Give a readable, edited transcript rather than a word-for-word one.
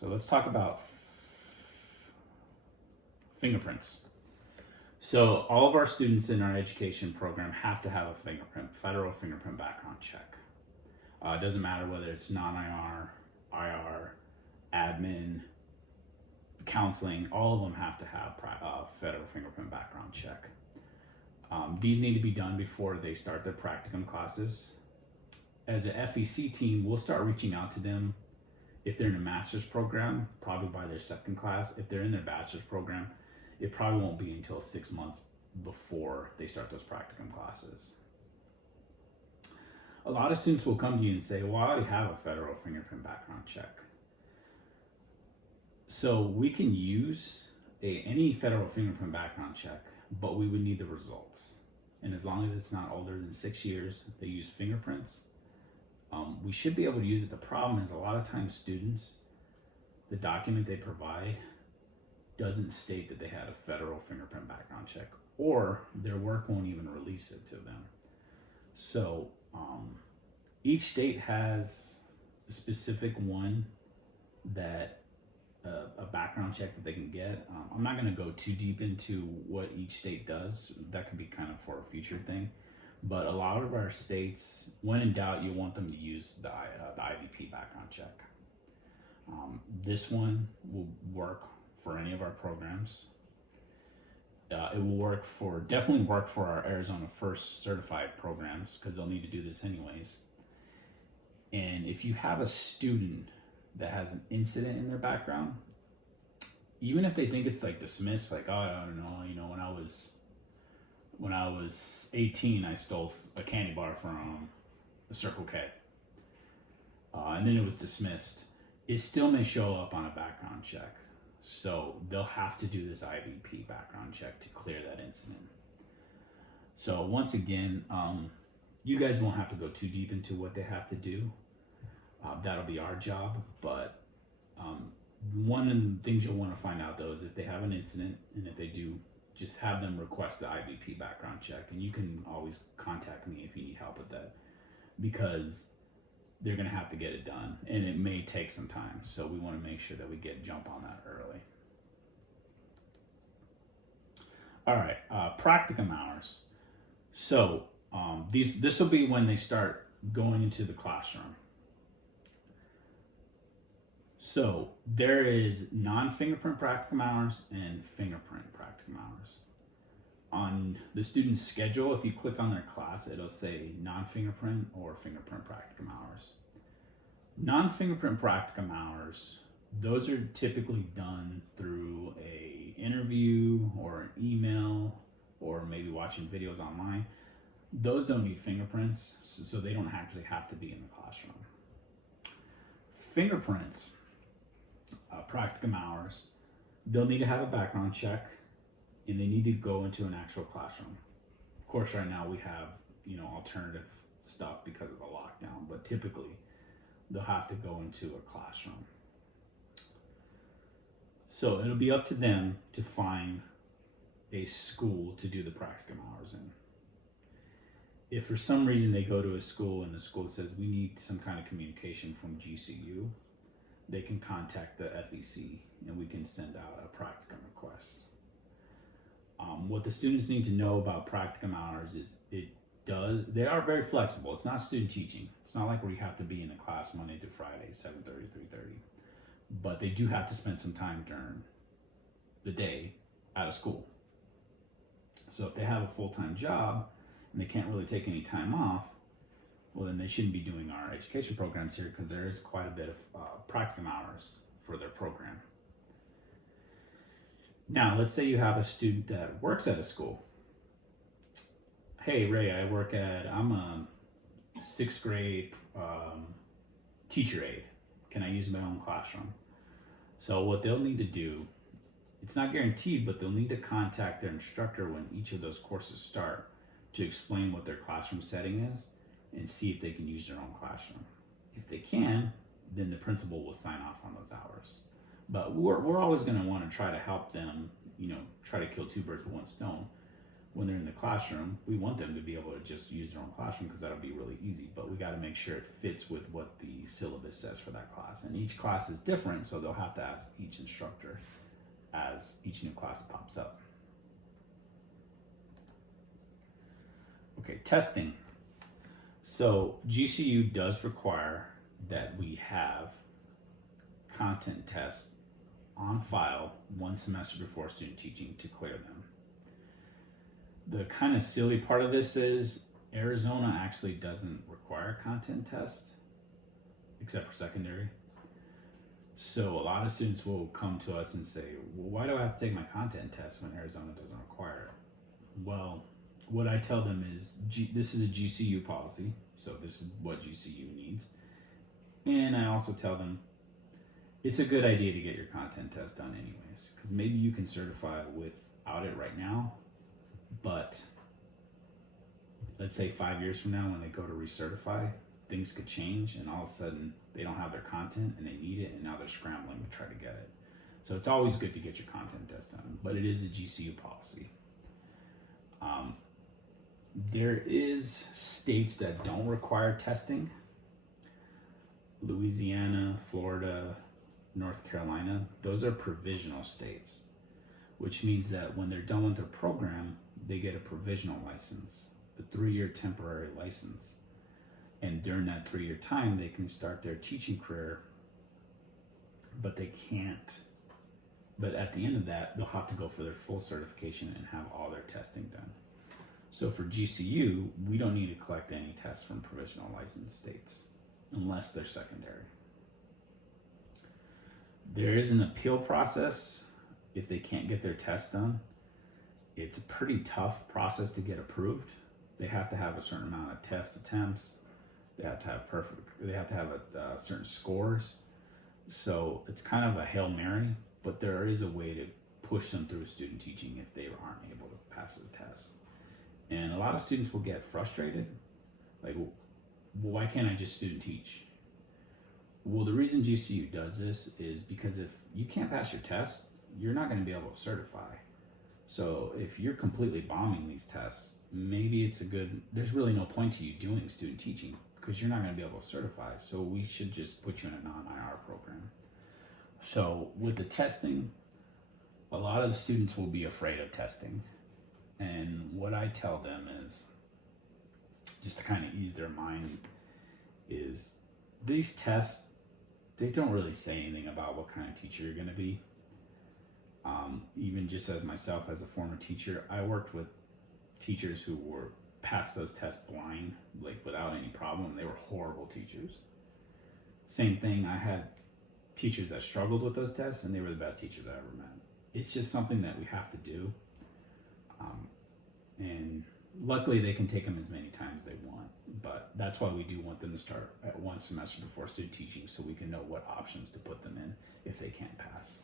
So let's talk about fingerprints. So all of our students in our education program have to have a federal fingerprint background check. It doesn't matter whether it's non-IR, IR, admin, counseling, all of them have to have federal fingerprint background check. These need to be done before they start their practicum classes. As an FEC team, we'll start reaching out to them if they're in a master's program, probably by their second class. If they're in their bachelor's program, it probably won't be until 6 months before they start those practicum classes. A lot of students will come to you and say, well, I already have a federal fingerprint background check. So we can use any federal fingerprint background check, but we would need the results. And as long as it's not older than 6 years, they use fingerprints. We should be able to use it. The problem is a lot of times students, the document they provide doesn't state that they had a federal fingerprint background check, or their work won't even release it to them. So each state has a specific one that a background check that they can get. I'm not going to go too deep into what each state does. That could be kind of for a future thing. But a lot of our states, when in doubt, you want them to use the IVP background check. This one will work for any of our programs. It will definitely work for our Arizona First certified programs, because they'll need to do this anyways. And if you have a student that has an incident in their background, even if they think it's like dismissed, like, oh, I don't know, when I was 18, I stole a candy bar from a Circle K, and then it was dismissed. It still may show up on a background check. So they'll have to do this IVP background check to clear that incident. So once again, you guys won't have to go too deep into what they have to do. That'll be our job. But one of the things you'll want to find out, though, is if they have an incident, and if they do, just have them request the IVP background check. And you can always contact me if you need help with that, because they're going to have to get it done, and it may take some time. So we want to make sure that we jump on that early. All right, practicum hours. So this will be when they start going into the classroom. So there is non-fingerprint practicum hours and fingerprint practicum hours. On the student's schedule, if you click on their class, it'll say non-fingerprint or fingerprint practicum hours. Non-fingerprint practicum hours, those are typically done through a interview or an email, or maybe watching videos online. Those don't need fingerprints, so they don't actually have to be in the classroom. Fingerprints, practicum hours, they'll need to have a background check, and they need to go into an actual classroom. Of course, right now we have, alternative stuff because of the lockdown, but typically they'll have to go into a classroom. So it'll be up to them to find a school to do the practicum hours in. If for some reason they go to a school and the school says we need some kind of communication from GCU, they can contact the FEC and we can send out a practicum request. What the students need to know about practicum hours is they are very flexible. It's not student teaching. It's not like where you have to be in a class Monday through Friday, 7:30 to 3:30. But they do have to spend some time during the day at a school. So if they have a full-time job and they can't really take any time off, well, then they shouldn't be doing our education programs here, because there is quite a bit of practicum hours for their program. Now, let's say you have a student that works at a school. Hey, Ray, I'm a 6th grade teacher aide. Can I use my own classroom? So what they'll need to do, it's not guaranteed, but they'll need to contact their instructor when each of those courses start to explain what their classroom setting is and see if they can use their own classroom. If they can, then the principal will sign off on those hours. But we're always going to want to try to help them, try to kill two birds with one stone. when they're in the classroom, we want them to be able to just use their own classroom because that'll be really easy. But we got to make sure it fits with what the syllabus says for that class. And each class is different, so they'll have to ask each instructor as each new class pops up. Okay, testing. So GCU does require that we have content tests on file one semester before student teaching to clear them. The kind of silly part of this is Arizona actually doesn't require content tests except for secondary. So a lot of students will come to us and say, well, why do I have to take my content test when Arizona doesn't require it? Well, what I tell them is this is a GCU policy, so this is what GCU needs. And I also tell them it's a good idea to get your content test done anyways, because maybe you can certify without it right now, but let's say 5 years from now when they go to recertify, things could change and all of a sudden they don't have their content and they need it and now they're scrambling to try to get it. So it's always good to get your content test done, but it is a GCU policy. There is states that don't require testing. Louisiana, Florida, North Carolina, those are provisional states, which means that when they're done with their program, they get a provisional license, a 3-year temporary license. And during that 3-year time, they can start their teaching career, but they can't. But at the end of that, they'll have to go for their full certification and have all their testing done. So for GCU, we don't need to collect any tests from provisional license states unless they're secondary. There is an appeal process if they can't get their test done. It's a pretty tough process to get approved. They have to have a certain amount of test attempts. They have to have certain scores. So it's kind of a Hail Mary, but there is a way to push them through student teaching if they aren't able to pass the test. And a lot of students will get frustrated. Like, well, why can't I just student teach? Well, the reason GCU does this is because if you can't pass your test, you're not going to be able to certify. So if you're completely bombing these tests, maybe there's really no point to you doing student teaching because you're not going to be able to certify. So we should just put you in a non-IR program. So with the testing, a lot of the students will be afraid of testing. And what I tell them is, just to kind of ease their mind, is these tests, they don't really say anything about what kind of teacher you're going to be. Even just as myself, as a former teacher, I worked with teachers who were passed those tests blind, like without any problem. They were horrible teachers. Same thing, I had teachers that struggled with those tests and they were the best teachers I ever met. It's just something that we have to do. And luckily they can take them as many times as they want, but that's why we do want them to start at one semester before student teaching so we can know what options to put them in if they can't pass.